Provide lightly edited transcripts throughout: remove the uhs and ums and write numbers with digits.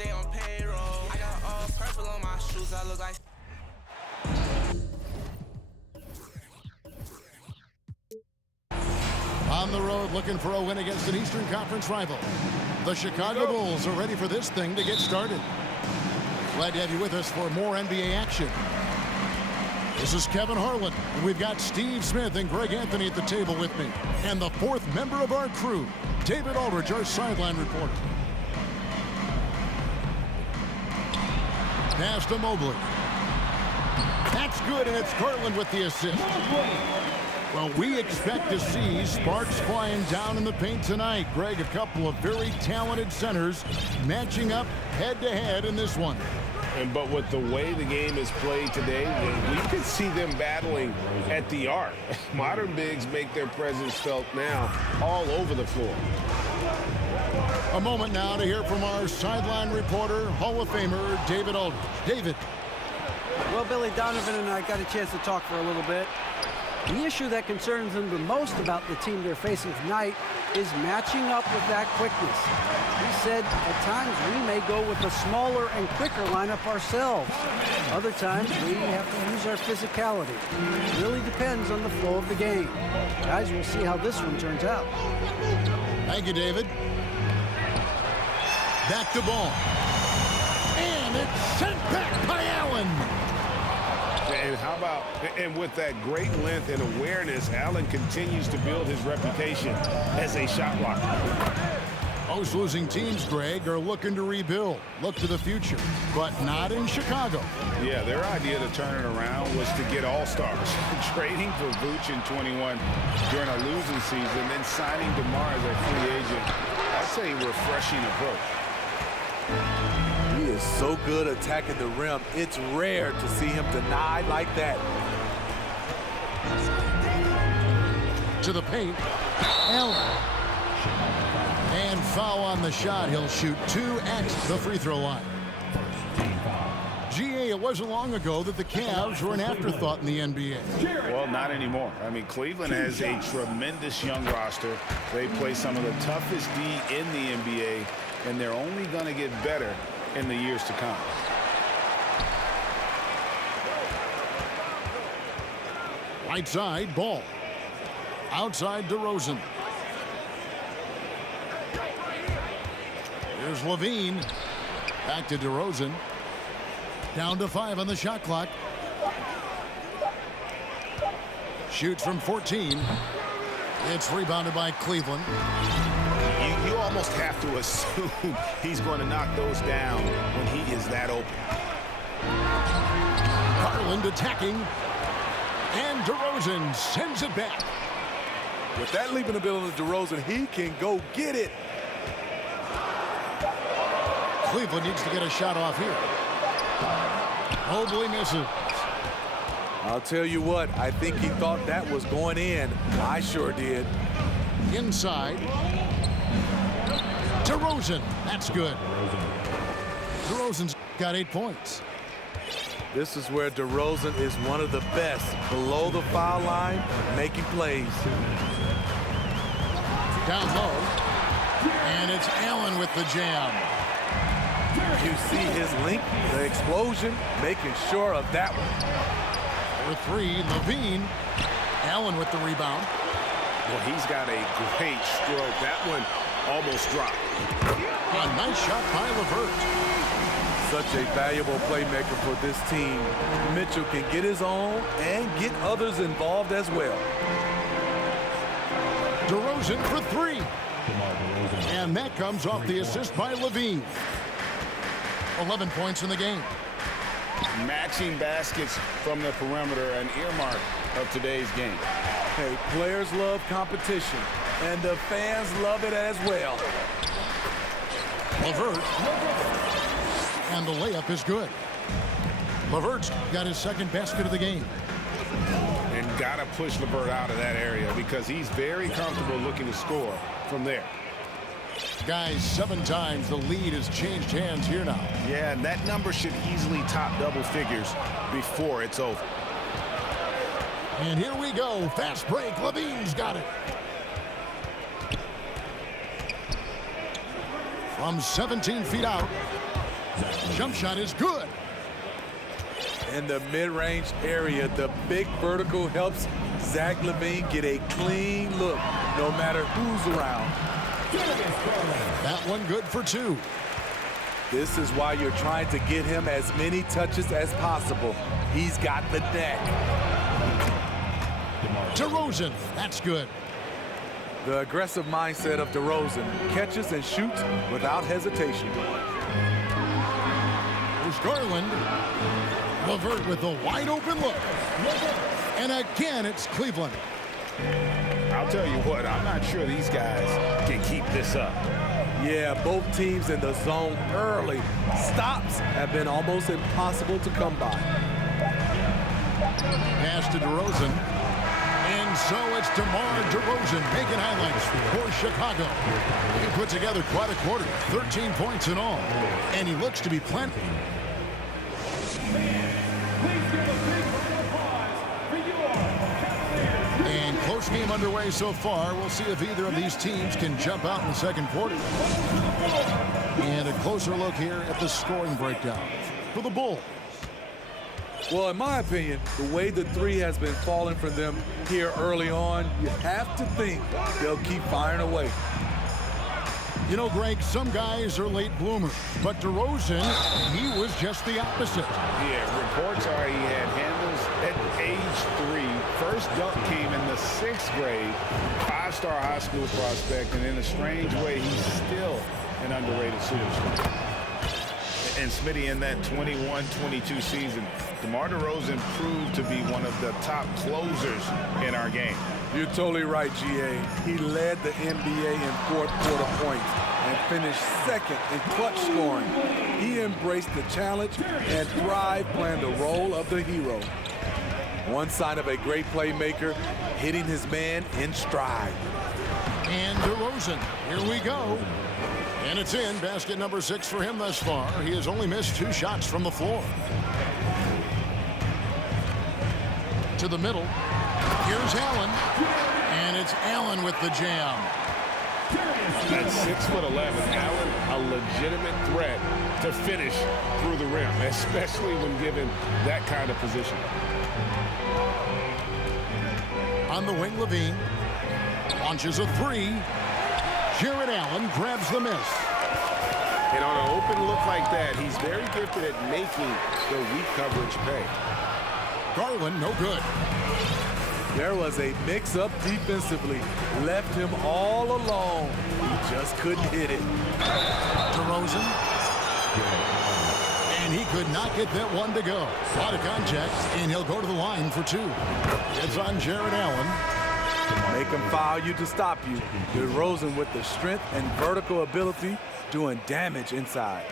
stay on payroll. I got all purple on my shoes, I look like. On the road looking for a win against an Eastern Conference rival. The Chicago Bulls are ready for this thing to get started. Glad to have you with us for more NBA action. This is Kevin Harlan, and we've got Steve Smith and Greg Anthony at the table with me. And the fourth member of our crew, David Aldridge, our sideline reporter. Pass to Mobley. That's good, and it's Garland with the assist. Well, we expect to see sparks flying down in the paint tonight. Greg, a couple of very talented centers matching up head-to-head in this one. But with the way the game is played today, we could see them battling at the arc. Modern bigs make their presence felt now all over the floor. A moment now to hear from our sideline reporter, Hall of Famer David Aldridge. David. Well, Billy Donovan and I got a chance to talk for a little bit. The issue that concerns them the most about the team they're facing tonight is matching up with that quickness. He said at times we may go with a smaller and quicker lineup ourselves. Other times we have to use our physicality. It really depends on the flow of the game. Guys, we'll see how this one turns out. Thank you, David. Back to ball. And it's sent back by Allen. And how about, and with that great length and awareness, Allen continues to build his reputation as a shot blocker. Most losing teams, Greg, are looking to rebuild, look to the future, but not in Chicago. Yeah, their idea to turn it around was to get all-stars. Trading for Vooch in 21 during a losing season, then signing DeMar as a free agent. That's a refreshing approach. He is so good attacking the rim. It's rare to see him denied like that. To the paint. Allen. And foul on the shot. He'll shoot 2 at the free throw line. GA, it wasn't long ago that the Cavs were an afterthought in the NBA. Well, not anymore. I mean, Cleveland has a tremendous young roster. They play some of the toughest D in the NBA, and they're only going to get better in the years to come. Right side, ball. Outside, DeRozan. Here's Levine. Back to DeRozan. Down to 5 on the shot clock. Shoots from 14. It's rebounded by Cleveland. You almost have to assume he's going to knock those down when he is that open. Garland attacking. And DeRozan sends it back. With that leaping ability of DeRozan, he can go get it. Cleveland needs to get a shot off here. Mobley misses. I'll tell you what, I think he thought that was going in. I sure did. Inside. DeRozan. That's good. DeRozan's got 8 points. This is where DeRozan is one of the best. Below the foul line, making plays. Down low. And it's Allen with the jam. You see his length, the explosion, making sure of that one. For 3, Levine. Allen with the rebound. Well, he's got a great stroke. That one almost dropped. A nice shot by LeVert. Such a valuable playmaker for this team. Mitchell can get his own and get others involved as well. DeRozan for 3. And that comes off the assist by Levine. 11 points in the game. Matching baskets from the perimeter, an earmark of today's game. Hey, players love competition, and the fans love it as well. LeVert. And the layup is good. LeVert's got his second basket of the game. And got to push LeVert out of that area because he's very comfortable looking to score from there. Guys, 7 times the lead has changed hands here now. Yeah, and that number should easily top double figures before it's over. And here we go. Fast break. Levine's got it. From 17 feet out. Jump shot is good. In the mid-range area, the big vertical helps Zach LaVine get a clean look, no matter who's around. That one good for 2. This is why you're trying to get him as many touches as possible. He's got the neck. DeRozan, that's good. The aggressive mindset of DeRozan catches and shoots without hesitation. There's Garland. LeVert with a wide open look. And again, it's Cleveland. I'll tell you what, I'm not sure these guys can keep this up. Yeah, both teams in the zone early. Stops have been almost impossible to come by. Pass to DeRozan. And so it's DeMar DeRozan making highlights for Chicago. He put together quite a quarter, 13 points in all. And he looks to be plenty. And close game underway so far. We'll see if either of these teams can jump out in the second quarter. And a closer look here at the scoring breakdown for the Bulls. Well, in my opinion, the way the three has been falling for them here early on, you have to think they'll keep firing away. You know, Greg, some guys are late bloomers, but DeRozan, he was just the opposite. Yeah, reports are he had handles at age 3. First dunk came in the 6th grade. 5-star high school prospect, and in a strange way, he's still an underrated superstar. And Smitty, in that 21-22 season, DeMar DeRozan proved to be one of the top closers in our game. You're totally right, GA. He led the NBA in fourth quarter points and finished second in clutch scoring. He embraced the challenge and thrived playing the role of the hero. One sign of a great playmaker, hitting his man in stride. And DeRozan, here we go. And it's in, basket number 6 for him thus far. He has only missed 2 shots from the floor. To the middle. Here's Allen. And it's Allen with the jam. At 6'11", Allen, a legitimate threat to finish through the rim, especially when given that kind of position. On the wing, LaVine launches a 3. Jared Allen grabs the miss. And on an open look like that, he's very gifted at making the weak coverage pay. Garland, no good. There was a mix-up defensively. Left him all alone. He just couldn't hit it. DeRozan. And he could not get that one to go. A lot of contact, and he'll go to the line for 2. It's on Jared Allen. Make him foul you to stop you. DeRozan with the strength and vertical ability doing damage inside.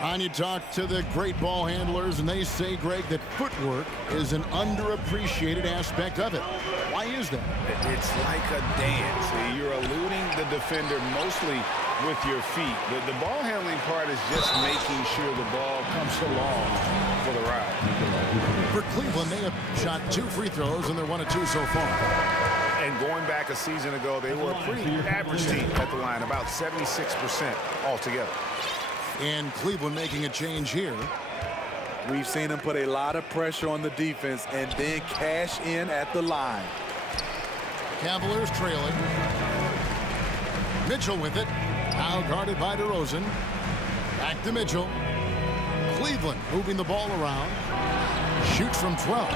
And you talk to the great ball handlers, and they say, Greg, that footwork is an underappreciated aspect of it. Why is that? It's like a dance. You're eluding the defender mostly with your feet. The ball handling part is just making sure the ball comes along for the ride. For Cleveland, they have shot 2 free throws, and they're 1 of 2 so far. And going back a season ago, they were a pretty average team at the line, about 76% altogether. And Cleveland making a change here. We've seen him put a lot of pressure on the defense and then cash in at the line. Cavaliers trailing. Mitchell with it. Now guarded by DeRozan. Back to Mitchell. Cleveland moving the ball around. Shoots from 12.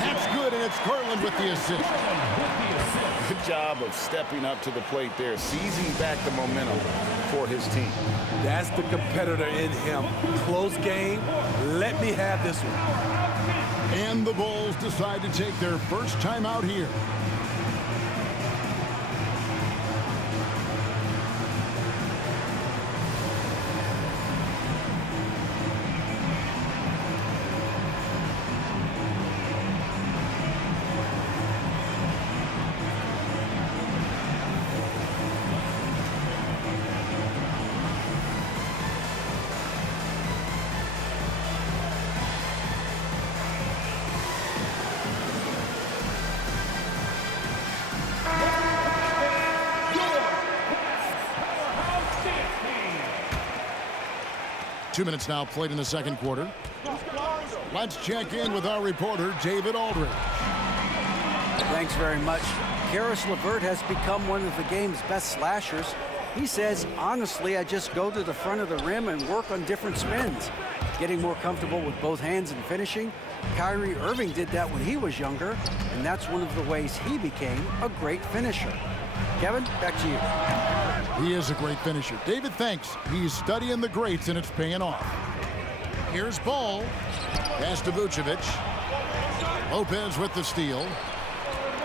That's good, and it's Garland with the assist. Good job of stepping up to the plate there, seizing back the momentum for his team. That's the competitor in him. Close game. Let me have this one. And the Bulls decide to take their first time out here. 2 minutes now played in the second quarter. Let's check in with our reporter, David Aldridge. Thanks very much. Karis LeVert has become one of the game's best slashers. He says, honestly, I just go to the front of the rim and work on different spins. Getting more comfortable with both hands and finishing. Kyrie Irving did that when he was younger, and that's one of the ways he became a great finisher. Kevin, back to you. He is a great finisher. David, thanks. He's studying the greats, and it's paying off. Here's Ball. Pass to Vucevic. Lopez with the steal.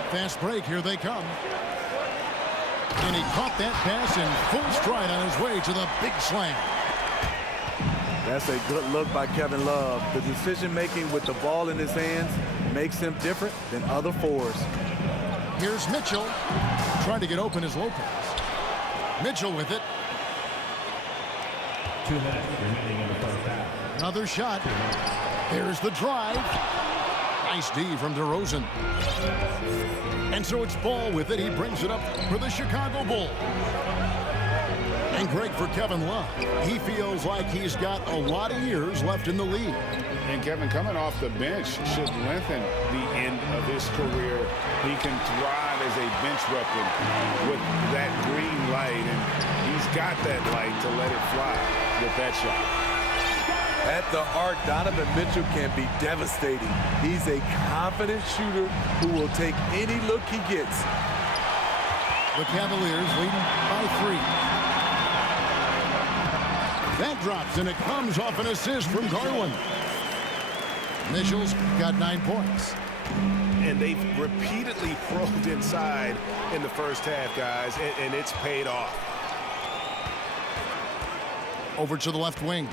Fast break, here they come. And he caught that pass in full stride on his way to the big slam. That's a good look by Kevin Love. The decision-making with the ball in his hands makes him different than other fours. Here's Mitchell. Trying to get open is Lopez. Mitchell with it. 2 minutes remaining in the first half. Another shot. There's the drive. Nice D from DeRozan. And so it's Ball with it. He brings it up for the Chicago Bulls. And great for Kevin Love. He feels like he's got a lot of years left in the league. And Kevin, coming off the bench should lengthen the end of his career. He can thrive as a bench weapon with that green light, and he's got that light to let it fly with that shot. At the arc, Donovan Mitchell can be devastating. He's a confident shooter who will take any look he gets. The Cavaliers leading by 3. That drops, and it comes off an assist from Garland. Mitchell's got 9 points. And they've repeatedly probed inside in the first half, guys, and it's paid off. Over to the left wing.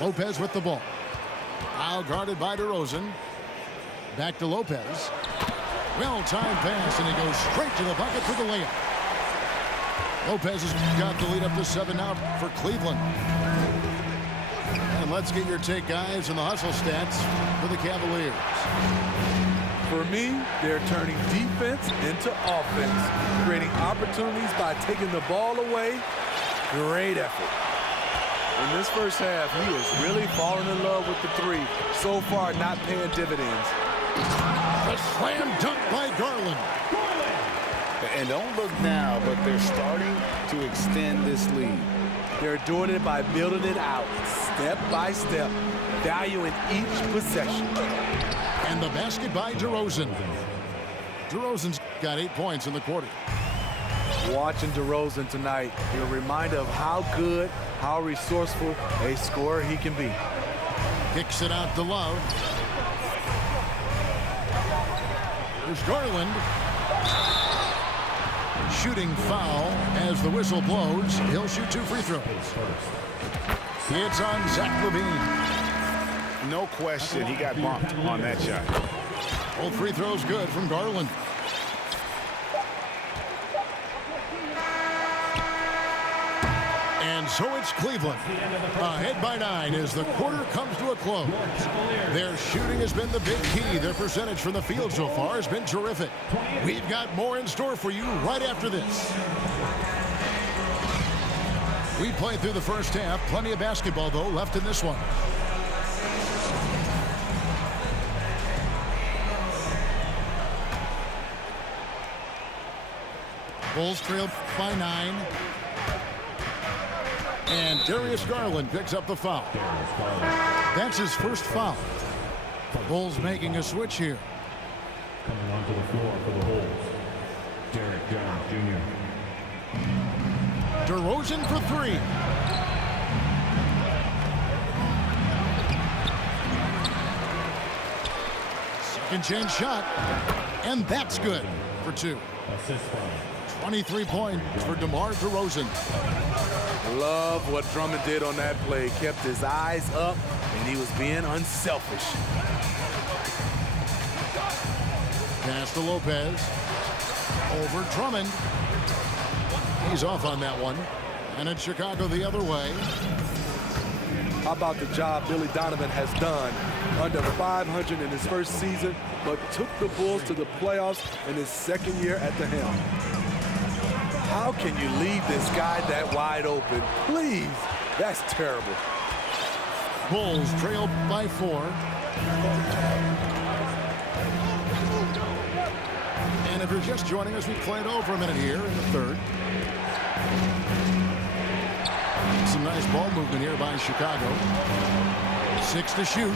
Lopez with the ball. Now guarded by DeRozan. Back to Lopez. Well-timed pass, and he goes straight to the bucket for the layup. Lopez has got the lead up to 7 now for Cleveland. And let's get your take, guys, on the hustle stats for the Cavaliers. For me, they're turning defense into offense, creating opportunities by taking the ball away. Great effort. In this first half, he is really falling in love with the three. So far, not paying dividends. A slam dunk by Garland. And don't look now, but they're starting to extend this lead. They're doing it by building it out, step by step, valuing each possession. And the basket by DeRozan. DeRozan's got 8 points in the quarter. Watching DeRozan tonight, you're reminded of how good, how resourceful a scorer he can be. Kicks it out to Love. There's Garland. Shooting foul as the whistle blows. He'll shoot 2 free throws. It's on Zach LaVine. No question, he got bumped on that shot. Both free throws good from Garland. And so it's Cleveland ahead by 9 as the quarter comes to a close. Their shooting has been the big key. Their percentage from the field so far has been terrific. We've got more in store for you right after this. We played through the first half. Plenty of basketball, though, left in this one. Bulls trail by 9. And Darius Garland picks up the foul. That's his first foul. The Bulls making a switch here. Coming onto the floor for the Bulls, Derek Jones Jr. DeRozan for 3. Second chance shot. And that's good for 2. Assist from 23 points for DeMar DeRozan. Love what Drummond did on that play. Kept his eyes up, and he was being unselfish. Pass to Lopez. Over Drummond. He's off on that one. And it's Chicago the other way. How about the job Billy Donovan has done? Under 500 in his first season, but took the Bulls to the playoffs in his second year at the helm. How can you leave this guy that wide open? Please, that's terrible. Bulls trail by 4. And if you're just joining us, we played over a minute here in the third. Some nice ball movement here by Chicago. 6 to shoot.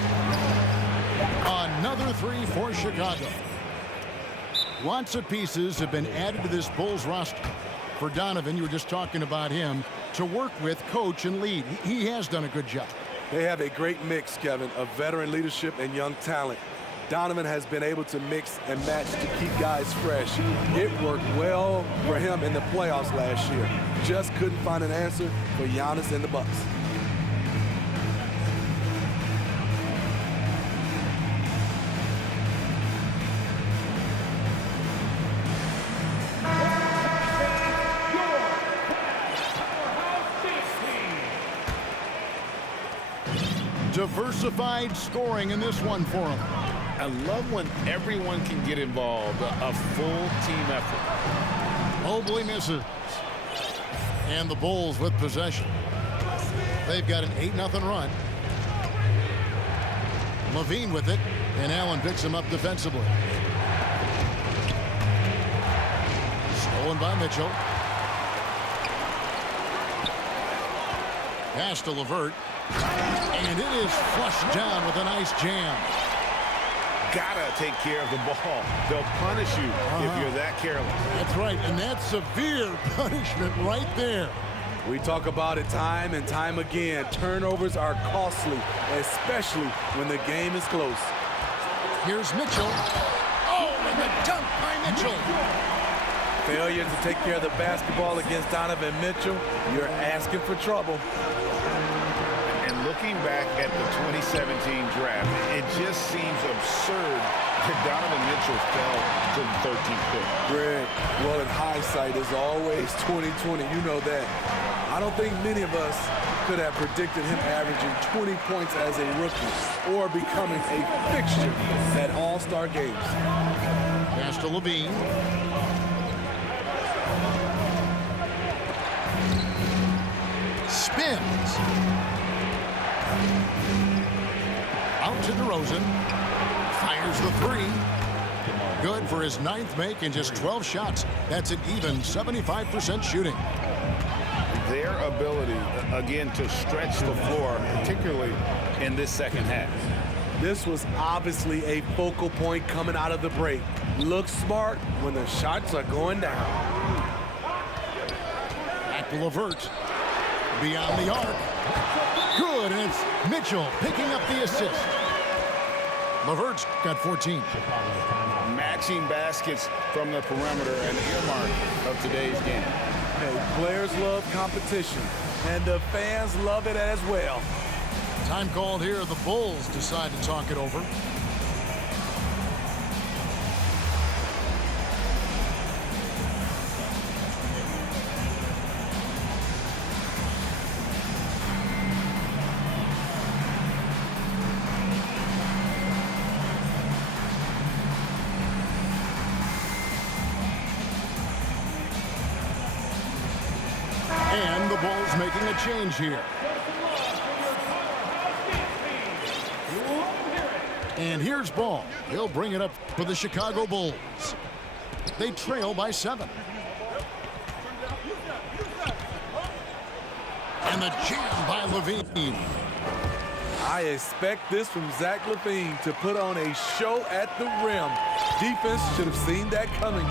Another 3 for Chicago. Lots of pieces have been added to this Bulls roster. For Donovan, you were just talking about him, to work with, coach, and lead. He has done a good job. They have a great mix, Kevin, of veteran leadership and young talent. Donovan has been able to mix and match to keep guys fresh. It worked well for him in the playoffs last year. Just couldn't find an answer for Giannis and the Bucks. Diversified scoring in this one for him. I love when everyone can get involved, a full team effort. Mobley misses. And the Bulls with possession. They've got an 8-0 run. Levine with it, and Allen picks him up defensively. Stolen by Mitchell. Pass to LeVert. And it is flushed down with a nice jam. Gotta take care of the ball. They'll punish you if you're that careless. That's right, and that's severe punishment right there. We talk about it time and time again. Turnovers are costly, especially when the game is close. Here's Mitchell. Oh, and the dunk by Mitchell. Failure to take care of the basketball against Donovan Mitchell, you're asking for trouble. Looking back at the 2017 draft, it just seems absurd that Donovan Mitchell fell to the 13th pick. Greg, well, in hindsight, is always 20/20. You know that. I don't think many of us could have predicted him averaging 20 points as a rookie or becoming a fixture at All-Star games. Pass to Levine. Spins. Out to DeRozan. Fires the 3. Good for his 9th make in just 12 shots. That's an even 75% shooting. Their ability, again, to stretch the floor, particularly in this second half. This was obviously a focal point coming out of the break. Look smart when the shots are going down. Back to LeVert. Beyond the arc. Good, and it's Mitchell picking up the assist. LeVert's got 14. Matching baskets from the perimeter, an earmark of today's game. Hey, players love competition, and the fans love it as well. Time called here. The Bulls decide to talk it over. And the Bulls making a change here. And here's Ball. He'll bring it up for the Chicago Bulls. They trail by 7. And the jam by Levine. I expect this from Zach LaVine to put on a show at the rim. Defense should have seen that coming.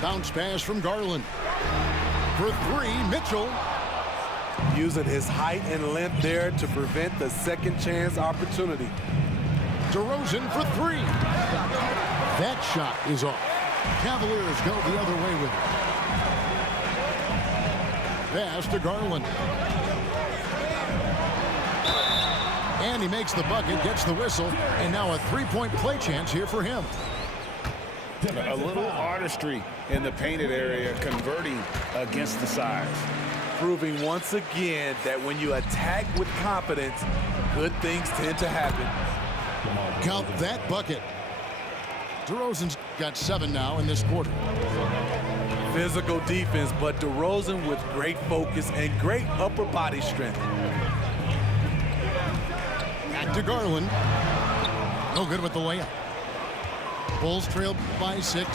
Bounce pass from Garland. For 3, Mitchell. Using his height and length there to prevent the second chance opportunity. DeRozan for 3. That shot is off. Cavaliers go the other way with it. Pass to Garland. And he makes the bucket, gets the whistle, and now a 3-point play chance here for him. A little artistry in the painted area, converting against the size. Proving once again that when you attack with confidence, good things tend to happen. Count that bucket. DeRozan's got 7 now in this quarter. Physical defense, but DeRozan with great focus and great upper body strength. Back to Garland. No good with the layup. Bulls trailed by 6.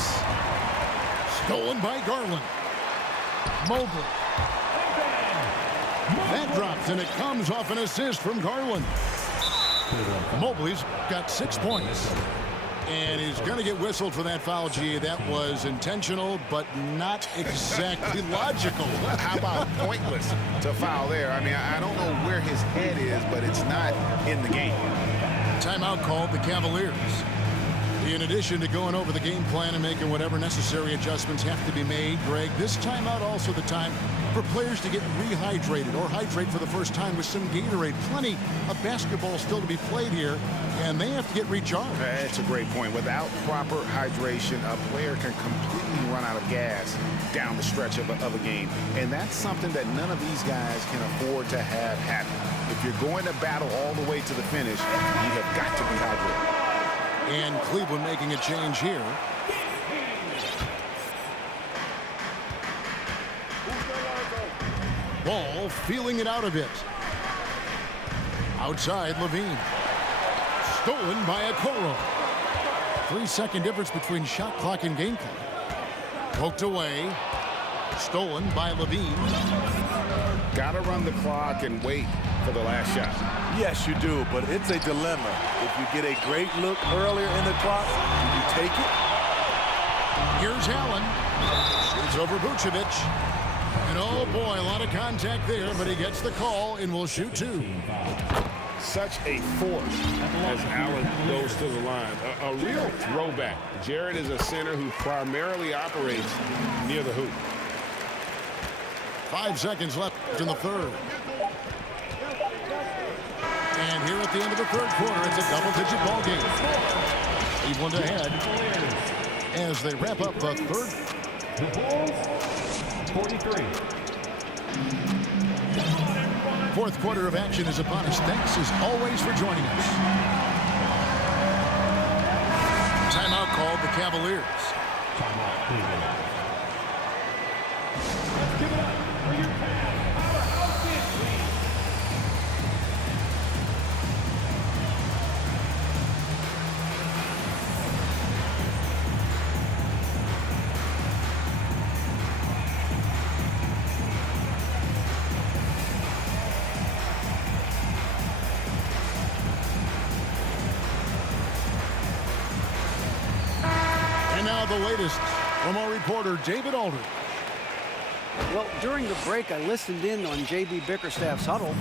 Stolen by Garland. Mobley. That drops, and it comes off an assist from Garland. Mobley's got 6 points. And he's going to get whistled for that foul, G. That was intentional, but not exactly logical. How about pointless to foul there? I mean, I don't know where his head is, but it's not in the game. Timeout called the Cavaliers. In addition to going over the game plan and making whatever necessary adjustments have to be made, Greg, this timeout also the time for players to get rehydrated or hydrate for the first time with some Gatorade. Plenty of basketball still to be played here, and they have to get recharged. That's a great point. Without proper hydration, a player can completely run out of gas down the stretch of a game, and that's something that none of these guys can afford to have happen. If you're going to battle all the way to the finish, you have got to be hydrated. And Cleveland making a change here. Ball feeling it out a bit. Outside, Levine. Stolen by Okoro. 3-second difference between shot clock and game clock. Poked away. Stolen by Levine. Got to run the clock and wait for the last shot. Yes, you do, but it's a dilemma. If you get a great look earlier in the clock, do you take it? Here's Allen. Shoots over Vucevic. And oh boy, a lot of contact there, but he gets the call and will shoot 2. Such a force as Allen goes to the line. A real throwback. Jarrett is a center who primarily operates near the hoop. 5 seconds left in the third. And here at the end of the third quarter, it's a double-digit ball game. Cleveland ahead as they wrap up the third. The Bulls, 43. Fourth quarter of action is upon us. Thanks as always for joining us. Timeout called the Cavaliers. Timeout, Cleveland. Let's give it up for your The latest from our reporter, David Aldridge. Well, during the break, I listened in on J.B. Bickerstaff's huddle.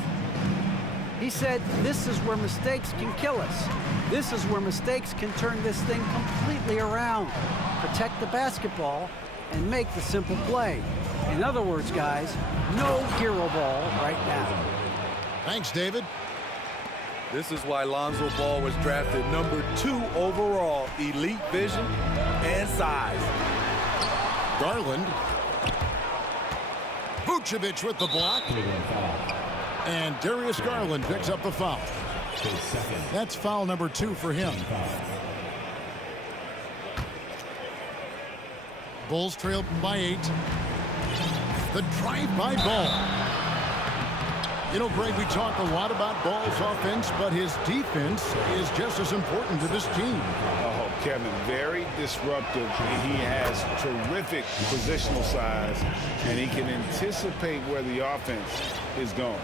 He said, this is where mistakes can kill us. This is where mistakes can turn this thing completely around. Protect the basketball and make the simple play. In other words, guys, no hero ball right now. Thanks, David. This is why Lonzo Ball was drafted number 2 overall. Elite vision and size. Garland. Vucevic with the block. And Darius Garland picks up the foul. That's foul number 2 for him. Bulls trail by 8. The drive-by Ball. You know, Greg, we talk a lot about Ball's offense, but his defense is just as important to this team. Oh, Kevin, very disruptive. He has terrific positional size, and he can anticipate where the offense is going.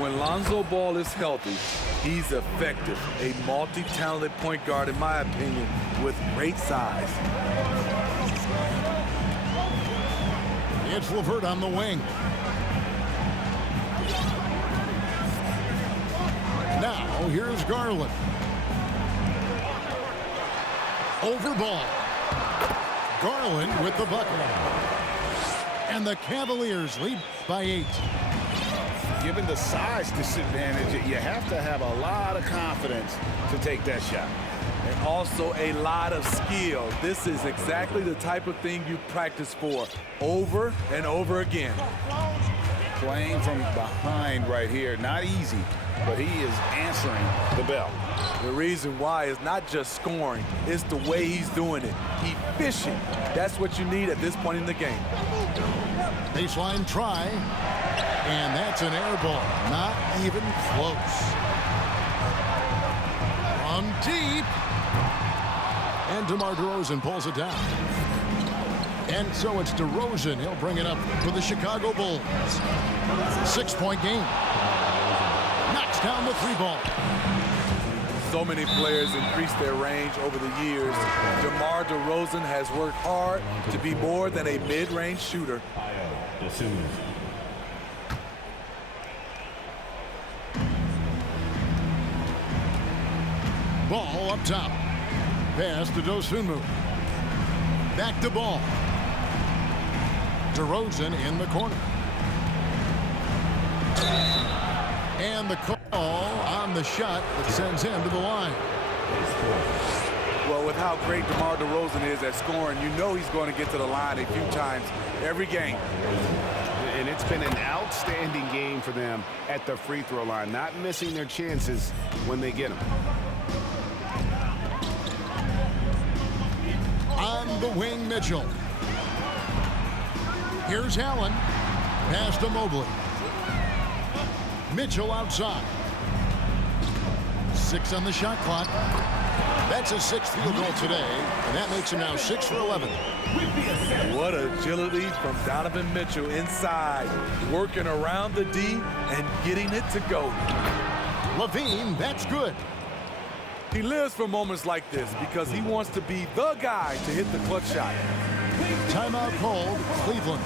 When Lonzo Ball is healthy, he's effective. A multi-talented point guard, in my opinion, with great size. It's LeVert on the wing. Now, here's Garland. Over Ball. Garland with the bucket. And the Cavaliers lead by 8. Given the size disadvantage, you have to have a lot of confidence to take that shot. And also a lot of skill. This is exactly the type of thing you practice for over and over again. Playing from behind right here, not easy but he is answering the bell. The reason why is not just scoring, it's the way he's doing it. Efficient. That's what you need at this point in the game. Baseline try, and that's an air ball. Not even close. From deep, and DeMar DeRozan pulls it down. And so it's DeRozan. He'll bring it up for the Chicago Bulls. 6-point game. Knocks down the 3-ball. So many players increased their range over the years. DeMar DeRozan has worked hard to be more than a mid-range shooter. Ball up top. Pass to Dosunmu. Back to ball. DeRozan in the corner. And the call on the shot that sends him to the line. Well, with how great DeMar DeRozan is at scoring, you know he's going to get to the line a few times every game. And it's been an outstanding game for them at the free throw line, not missing their chances when they get them. On the wing, Mitchell. Here's Allen. Pass to Mobley. Mitchell outside. 6 on the shot clock. That's a 6th field goal today, and that makes him now 6 for 11. What agility from Donovan Mitchell inside, working around the D and getting it to go. Levine, that's good. He lives for moments like this because he wants to be the guy to hit the clutch shot. Timeout called, Cleveland.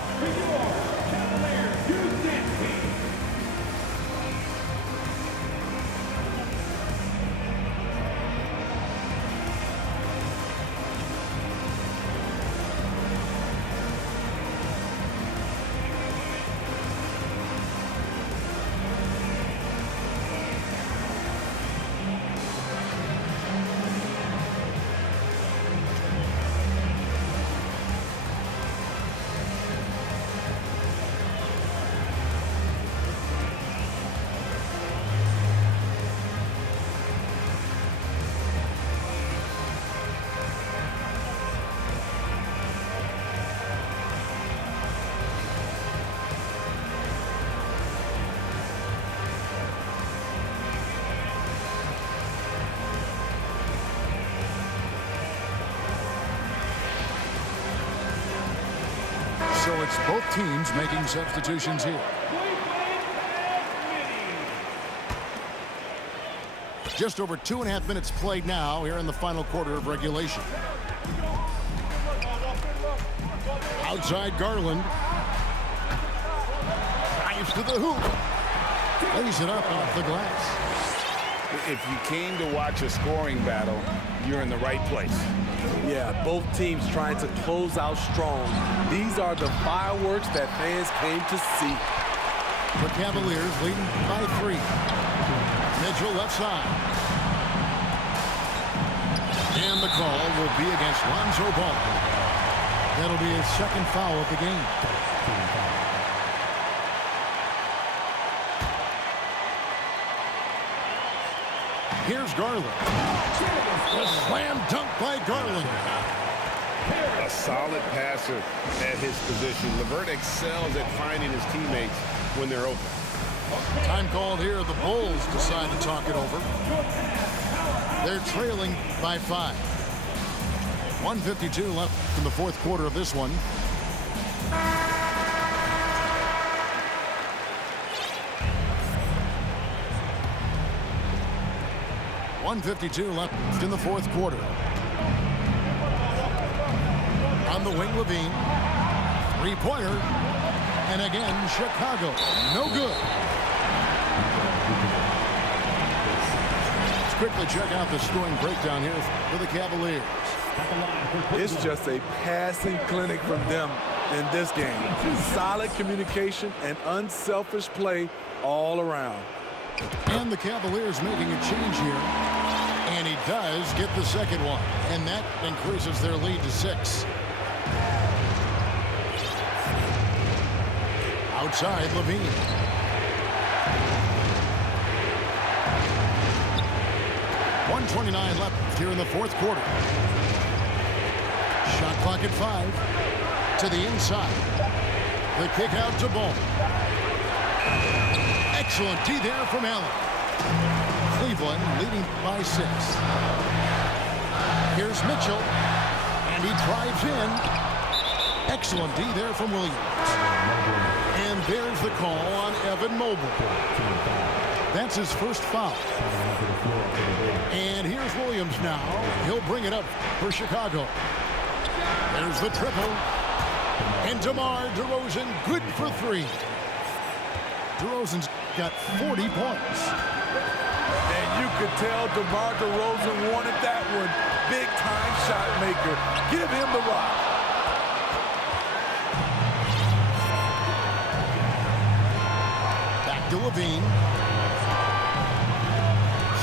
So it's both teams making substitutions here. Just over 2.5 minutes played now here in the final quarter of regulation. Outside Garland. Drives to the hoop. Lays it up off the glass. If you came to watch a scoring battle, you're in the right place. Yeah, both teams trying to close out strong. These are the fireworks that fans came to see. The Cavaliers leading by 3. Mitchell left side. And the call will be against Lonzo Ball. That'll be his 2nd foul of the game. Here's Garland. A slam dunk by Garland. A solid passer at his position. LeVert excels at finding his teammates when they're open. Time called here. The Bulls decide to talk it over. They're trailing by 5. 1:52 left in the 4th quarter of this one. .152 left in the 4th quarter. On the wing, Levine. 3-pointer. And again, Chicago. No good. Let's quickly check out the scoring breakdown here for the Cavaliers. It's just a passing clinic from them in this game. Solid communication and unselfish play all around. And the Cavaliers making a change here. And he does get the 2nd one. And that increases their lead to 6. Outside, Levine. 1:29 left here in the fourth quarter. Shot clock at 5. To the inside. The kick out to Ball. Excellent D there from Allen. Cleveland leading by 6. Here's Mitchell. And he drives in. Excellent D there from Williams. And there's the call on Evan Mobley. That's his first foul. And here's Williams now. He'll bring it up for Chicago. There's the triple. And DeMar DeRozan good for 3. DeRozan's got 40 points. And you could tell DeMar DeRozan wanted that one. Big time shot maker. Give him the rock. Back to Levine.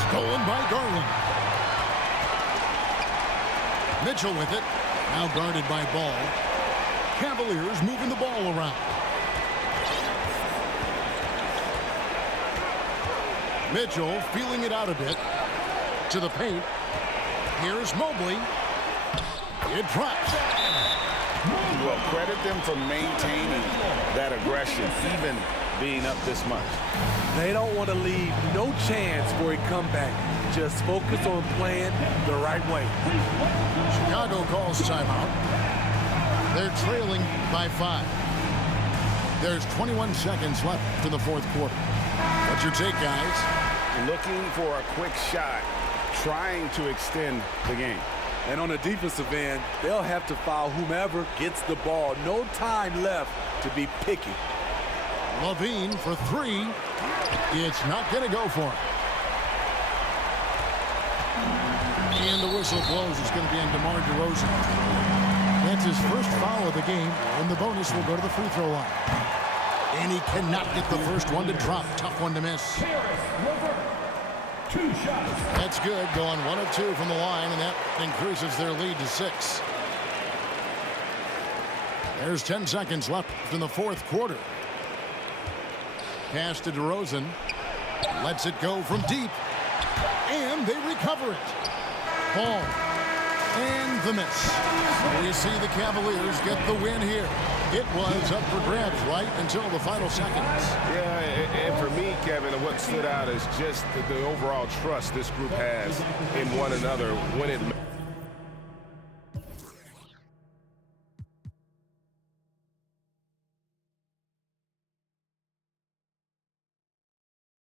Stolen by Garland. Mitchell with it. Now guarded by Ball. Cavaliers moving the ball around. Mitchell feeling it out a bit. To the paint. Here's Mobley. It drops. Well, credit them for maintaining that aggression, even being up this much. They don't want to leave no chance for a comeback. Just focus on playing the right way. Chicago calls timeout. They're trailing by 5. There's 21 seconds left in the fourth quarter. What's your take, guys? Looking for a quick shot, trying to extend the game. And on the defensive end, they'll have to foul whomever gets the ball. No time left to be picky. Levine for 3. It's not going to go for him. And the whistle blows. It's going to be on DeMar DeRozan. That's his first foul of the game, and the bonus will go to the free throw line. And he cannot get the first one to drop. Tough one to miss. 2 shots. That's good, going 1 of 2 from the line, and that increases their lead to 6. There's 10 seconds left in the fourth quarter. Pass to DeRozan. Lets it go from deep. And they recover it. Ball. And the miss. We see the Cavaliers get the win here. It was up for grabs right until the final seconds. Yeah, and for me, Kevin, what stood out is just the overall trust this group has in one another when it